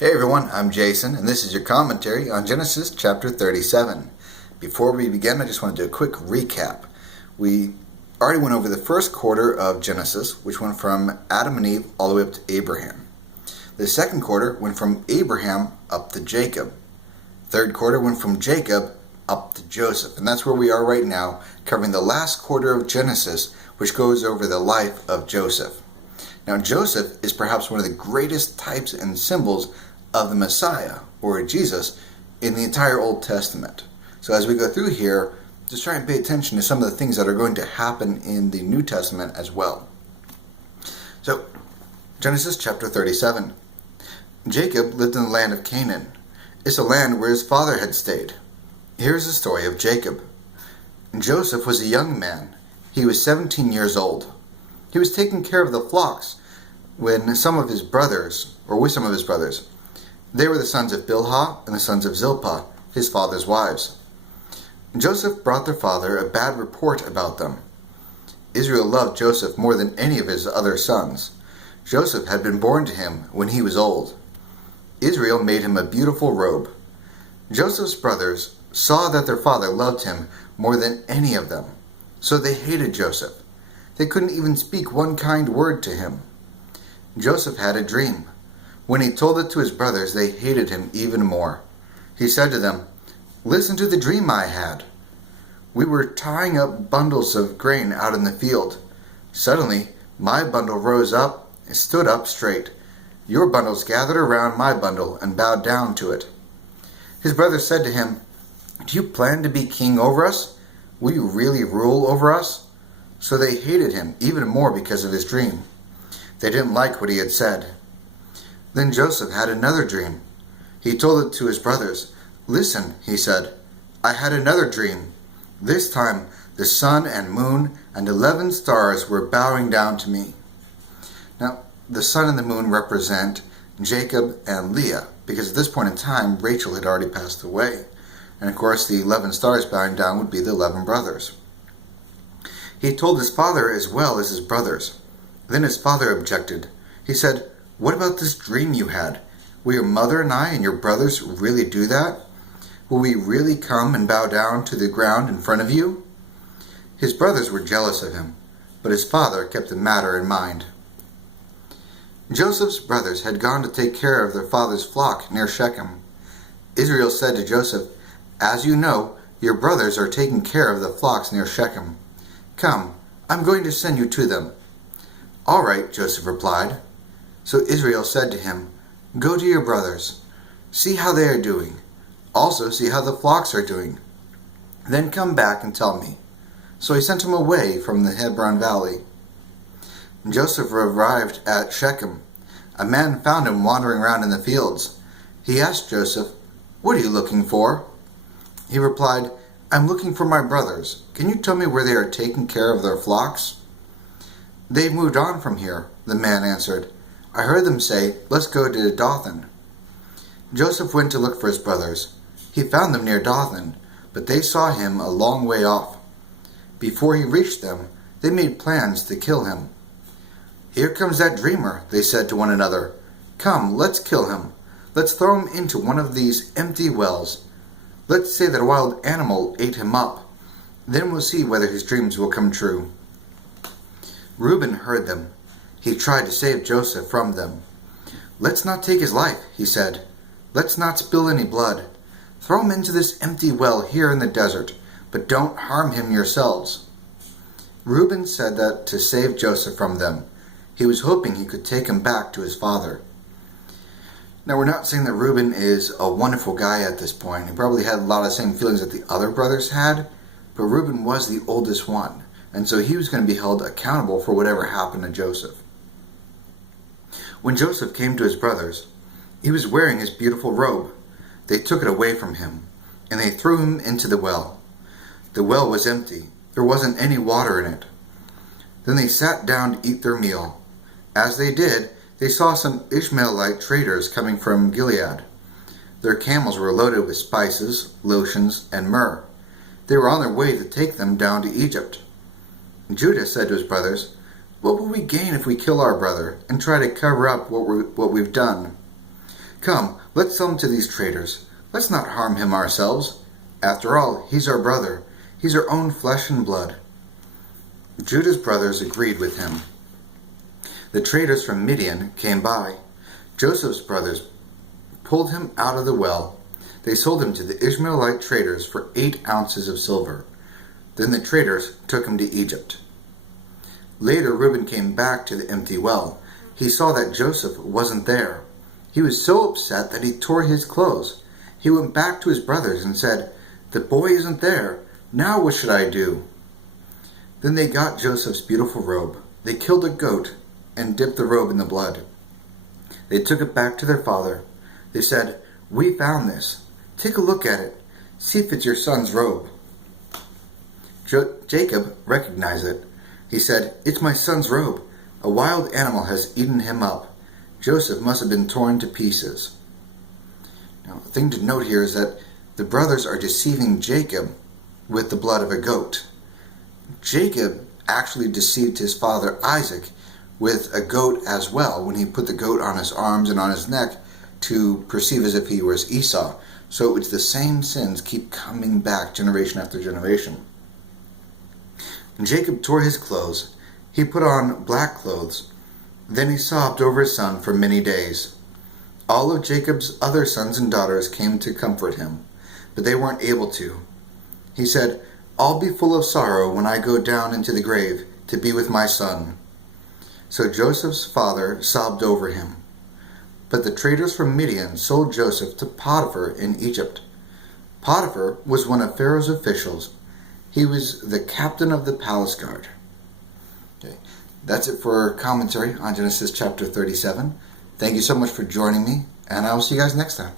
Hey everyone, I'm Jason, and this is your commentary on Genesis chapter 37. Before we begin, I just want to do a quick recap. We already went over the first quarter of Genesis, which went from Adam and Eve all the way up to Abraham. The second quarter went from Abraham up to Jacob. Third quarter went from Jacob up to Joseph, and that's where we are right now, covering the last quarter of Genesis, which goes over the life of Joseph. Now, Joseph is perhaps one of the greatest types and symbols of the Messiah, or Jesus, in the entire Old Testament. So as we go through here, just try and pay attention to some of the things that are going to happen in the New Testament as well. So, Genesis chapter 37. Jacob lived in the land of Canaan. It's a land where his father had stayed. Here's the story of Jacob. Joseph was a young man. He was 17 years old. He was taking care of the flocks with some of his brothers. They were the sons of Bilhah and the sons of Zilpah, his father's wives. Joseph brought their father a bad report about them. Israel loved Joseph more than any of his other sons. Joseph had been born to him when he was old. Israel made him a beautiful robe. Joseph's brothers saw that their father loved him more than any of them, so they hated Joseph. They couldn't even speak one kind word to him. Joseph had a dream. When he told it to his brothers, they hated him even more. He said to them, "Listen to the dream I had. We were tying up bundles of grain out in the field. Suddenly, my bundle rose up and stood up straight. Your bundles gathered around my bundle and bowed down to it." His brothers said to him, "Do you plan to be king over us? Will you really rule over us?" So they hated him even more because of his dream. They didn't like what he had said. Then Joseph had another dream. He told it to his brothers. "Listen," he said, "I had another dream. This time the sun and moon and 11 stars were bowing down to me." Now, the sun and the moon represent Jacob and Leah, because at this point in time, Rachel had already passed away. And of course, the 11 stars bowing down would be the 11 brothers. He told his father as well as his brothers. Then his father objected. He said, "What about this dream you had? Will your mother and I and your brothers really do that? Will we really come and bow down to the ground in front of you?" His brothers were jealous of him, but his father kept the matter in mind. Joseph's brothers had gone to take care of their father's flock near Shechem. Israel said to Joseph, "As you know, your brothers are taking care of the flocks near Shechem. Come, I'm going to send you to them." "All right," Joseph replied. So Israel said to him, "Go to your brothers. See how they are doing. Also see how the flocks are doing. Then come back and tell me." So he sent him away from the Hebron valley. Joseph arrived at Shechem. A man found him wandering around in the fields. He asked Joseph, "What are you looking for?" He replied, "I'm looking for my brothers. Can you tell me where they are taking care of their flocks?" "They've moved on from here," the man answered. "I heard them say, 'Let's go to Dothan.'" Joseph went to look for his brothers. He found them near Dothan, but they saw him a long way off. Before he reached them, they made plans to kill him. "Here comes that dreamer," they said to one another. "Come, let's kill him. Let's throw him into one of these empty wells. Let's say that a wild animal ate him up. Then we'll see whether his dreams will come true." Reuben heard them. He tried to save Joseph from them. "Let's not take his life," he said. "Let's not spill any blood. Throw him into this empty well here in the desert, but don't harm him yourselves." Reuben said that to save Joseph from them. He was hoping he could take him back to his father. Now, we're not saying that Reuben is a wonderful guy at this point. He probably had a lot of the same feelings that the other brothers had, but Reuben was the oldest one, and so he was going to be held accountable for whatever happened to Joseph. When Joseph came to his brothers, he was wearing his beautiful robe. They took it away from him, and they threw him into the well. The well was empty. There wasn't any water in it. Then they sat down to eat their meal. As they did, they saw some Ishmaelite traders coming from Gilead. Their camels were loaded with spices, lotions, and myrrh. They were on their way to take them down to Egypt. Judah said to his brothers, "What will we gain if we kill our brother and try to cover up what we've done? Come, let's sell him to these traders. Let's not harm him ourselves. After all, he's our brother. He's our own flesh and blood." Judah's brothers agreed with him. The traders from Midian came by. Joseph's brothers pulled him out of the well. They sold him to the Ishmaelite traders for 8 ounces of silver. Then the traders took him to Egypt. Later, Reuben came back to the empty well. He saw that Joseph wasn't there. He was so upset that he tore his clothes. He went back to his brothers and said, "The boy isn't there. Now what should I do?" Then they got Joseph's beautiful robe. They killed a goat and dipped the robe in the blood. They took it back to their father. They said, "We found this. Take a look at it. See if it's your son's robe." Jacob recognized it. He said, "It's my son's robe. A wild animal has eaten him up. Joseph must have been torn to pieces." Now, the thing to note here is that the brothers are deceiving Jacob with the blood of a goat. Jacob actually deceived his father Isaac with a goat as well when he put the goat on his arms and on his neck to perceive as if he was Esau. So it's the same sins keep coming back generation after generation. And Jacob tore his clothes. He put on black clothes. Then he sobbed over his son for many days. All of Jacob's other sons and daughters came to comfort him, but they weren't able to. He said, "I'll be full of sorrow when I go down into the grave to be with my son." So Joseph's father sobbed over him. But the traders from Midian sold Joseph to Potiphar in Egypt. Potiphar was one of Pharaoh's officials. He was the captain of the palace guard. Okay. That's it for commentary on Genesis chapter 37. Thank you so much for joining me, and I will see you guys next time.